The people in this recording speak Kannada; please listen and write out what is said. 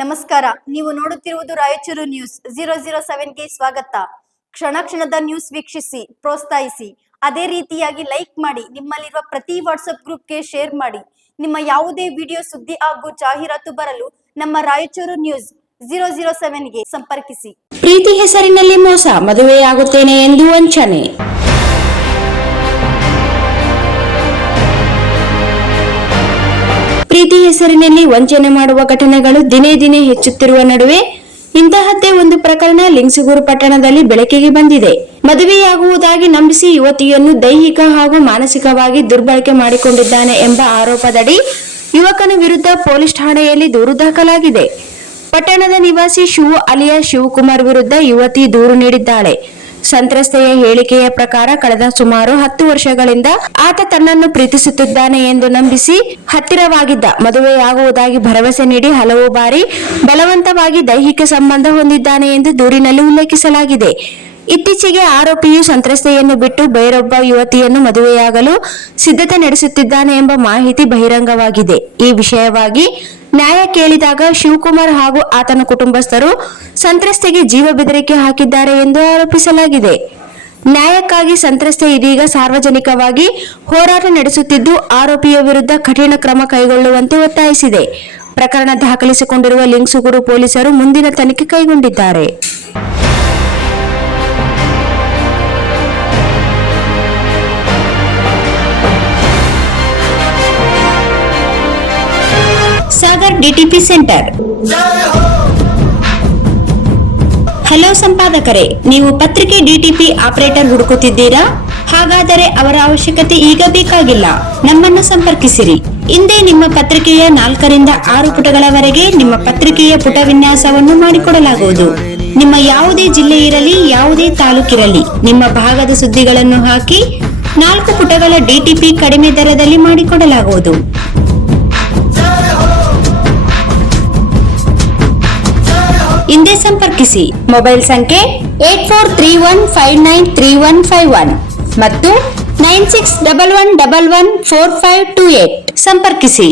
ನಮಸ್ಕಾರ. ನೀವು ನೋಡುತ್ತಿರುವುದು ರಾಯಚೂರು ನ್ಯೂಸ್ 007ಗೆ ಸ್ವಾಗತ. ಕ್ಷಣ ಕ್ಷಣದ ನ್ಯೂಸ್ ವೀಕ್ಷಿಸಿ, ಪ್ರೋತ್ಸಾಹಿಸಿ. ಅದೇ ರೀತಿಯಾಗಿ ಲೈಕ್ ಮಾಡಿ, ನಿಮ್ಮಲ್ಲಿರುವ ಪ್ರತಿ ವಾಟ್ಸ್ಆಪ್ ಗ್ರೂಪ್ಗೆ ಶೇರ್ ಮಾಡಿ. ನಿಮ್ಮ ಯಾವುದೇ ವಿಡಿಯೋ, ಸುದ್ದಿ ಹಾಗೂ ಜಾಹೀರಾತು ಬರಲು ನಮ್ಮ ರಾಯಚೂರು ನ್ಯೂಸ್ 007ಗೆ ಸಂಪರ್ಕಿಸಿ. ಪ್ರೀತಿ ಹೆಸರಿನಲ್ಲಿ ಮೋಸ, ಮದುವೆಯಾಗುತ್ತೇನೆ ಎಂದು ವಂಚನೆ. ಪ್ರೀತಿ ಹೆಸರಿನಲ್ಲಿ ವಂಚನೆ ಮಾಡುವ ಘಟನೆಗಳು ದಿನೇ ದಿನೇ ಹೆಚ್ಚುತ್ತಿರುವ ನಡುವೆ ಇಂತಹದ್ದೇ ಒಂದು ಪ್ರಕರಣ ಲಿಂಗಸೂಗೂರು ಪಟ್ಟಣದಲ್ಲಿ ಬೆಳಕಿಗೆ ಬಂದಿದೆ. ಮದುವೆಯಾಗುವುದಾಗಿ ನಂಬಿಸಿ ಯುವತಿಯನ್ನು ದೈಹಿಕ ಹಾಗೂ ಮಾನಸಿಕವಾಗಿ ದುರ್ಬಳಕೆ ಮಾಡಿಕೊಂಡಿದ್ದಾನೆ ಎಂಬ ಆರೋಪದಡಿ ಯುವಕನ ವಿರುದ್ಧ ಪೊಲೀಸ್ ಠಾಣೆಯಲ್ಲಿ ದೂರು ದಾಖಲಾಗಿದೆ. ಪಟ್ಟಣದ ನಿವಾಸಿ ಶಿವು ಅಲಿಯಾ ಶಿವಕುಮಾರ್ ವಿರುದ್ಧ ಯುವತಿ ದೂರು ನೀಡಿದ್ದಾಳೆ. ಸಂತ್ರಸ್ತೆಯ ಹೇಳಿಕೆಯ ಪ್ರಕಾರ ಕಳೆದ ಸುಮಾರು 10 ವರ್ಷಗಳಿಂದ ಆತ ತನ್ನನ್ನು ಪ್ರೀತಿಸುತ್ತಿದ್ದಾನೆ ಎಂದು ನಂಬಿಸಿ ಹತ್ತಿರವಾಗಿದ್ದ, ಮದುವೆಯಾಗುವುದಾಗಿ ಭರವಸೆ ನೀಡಿ ಹಲವು ಬಾರಿ ಬಲವಂತವಾಗಿ ದೈಹಿಕ ಸಂಬಂಧ ಹೊಂದಿದ್ದಾನೆ ಎಂದು ದೂರಿನಲ್ಲಿ ಉಲ್ಲೇಖಿಸಲಾಗಿದೆ. ಇತ್ತೀಚೆಗೆ ಆರೋಪಿಯು ಸಂತ್ರಸ್ತೆಯನ್ನು ಬಿಟ್ಟು ಬೇರೊಬ್ಬ ಯುವತಿಯನ್ನು ಮದುವೆಯಾಗಲು ಸಿದ್ಧತೆ ನಡೆಸುತ್ತಿದ್ದಾನೆ ಎಂಬ ಮಾಹಿತಿ ಬಹಿರಂಗವಾಗಿದೆ. ಈ ವಿಷಯವಾಗಿ ನ್ಯಾಯ ಕೇಳಿದಾಗ ಶಿವಕುಮಾರ್ ಹಾಗೂ ಆತನ ಕುಟುಂಬಸ್ಥರು ಸಂತ್ರಸ್ತೆಗೆ ಜೀವ ಬೆದರಿಕೆ ಹಾಕಿದ್ದಾರೆ ಎಂದು ಆರೋಪಿಸಲಾಗಿದೆ. ನ್ಯಾಯಕ್ಕಾಗಿ ಸಂತ್ರಸ್ತೆ ಇದೀಗ ಸಾರ್ವಜನಿಕವಾಗಿ ಹೋರಾಟ ನಡೆಸುತ್ತಿದ್ದು, ಆರೋಪಿಯ ವಿರುದ್ಧ ಕಠಿಣ ಕ್ರಮ ಕೈಗೊಳ್ಳುವಂತೆ ಒತ್ತಾಯಿಸಿದೆ. ಪ್ರಕರಣ ದಾಖಲಿಸಿಕೊಂಡಿರುವ ಲಿಂಗಸೂಗೂರು ಪೊಲೀಸರು ಮುಂದಿನ ತನಿಖೆ ಕೈಗೊಂಡಿದ್ದಾರೆ. Sagar DTP centre. ಹಲೋ ಸಂಪಾದಕರೇ, ನೀವು ಪತ್ರಿಕೆ ಡಿಟಿಪಿ ಆಪರೇಟರ್ ಹುಡುಕುತ್ತಿದ್ದೀರಾ? ಹಾಗಾದರೆ ಅವರ ಅವಶ್ಯಕತೆ ಈಗ ಬೇಕಾಗಿಲ್ಲ. ನಮ್ಮನ್ನು ಸಂಪರ್ಕಿಸಿರಿ. ಇಂದೇ ನಿಮ್ಮ ಪತ್ರಿಕೆಯ 4 ರಿಂದ 6 ಪುಟಗಳವರೆಗೆ ನಿಮ್ಮ ಪತ್ರಿಕೆಯ ಪುಟ ವಿನ್ಯಾಸವನ್ನು ಮಾಡಿಕೊಡಲಾಗುವುದು. ನಿಮ್ಮ ಯಾವುದೇ ಜಿಲ್ಲೆ ಇರಲಿ, ಯಾವುದೇ ತಾಲೂಕಿರಲಿ, ನಿಮ್ಮ ಭಾಗದ ಸುದ್ದಿಗಳನ್ನು ಹಾಕಿ 4 ಪುಟಗಳ ಡಿಟಿಪಿ ಕಡಿಮೆ ದರದಲ್ಲಿ ಮಾಡಿಕೊಡಲಾಗುವುದು. ಹಿಂದೆ ಸಂಪರ್ಕಿಸಿ. ಮೊಬೈಲ್ ಸಂಖ್ಯೆ 8431593151 ಮತ್ತು 9611114528 ಸಂಪರ್ಕಿಸಿ.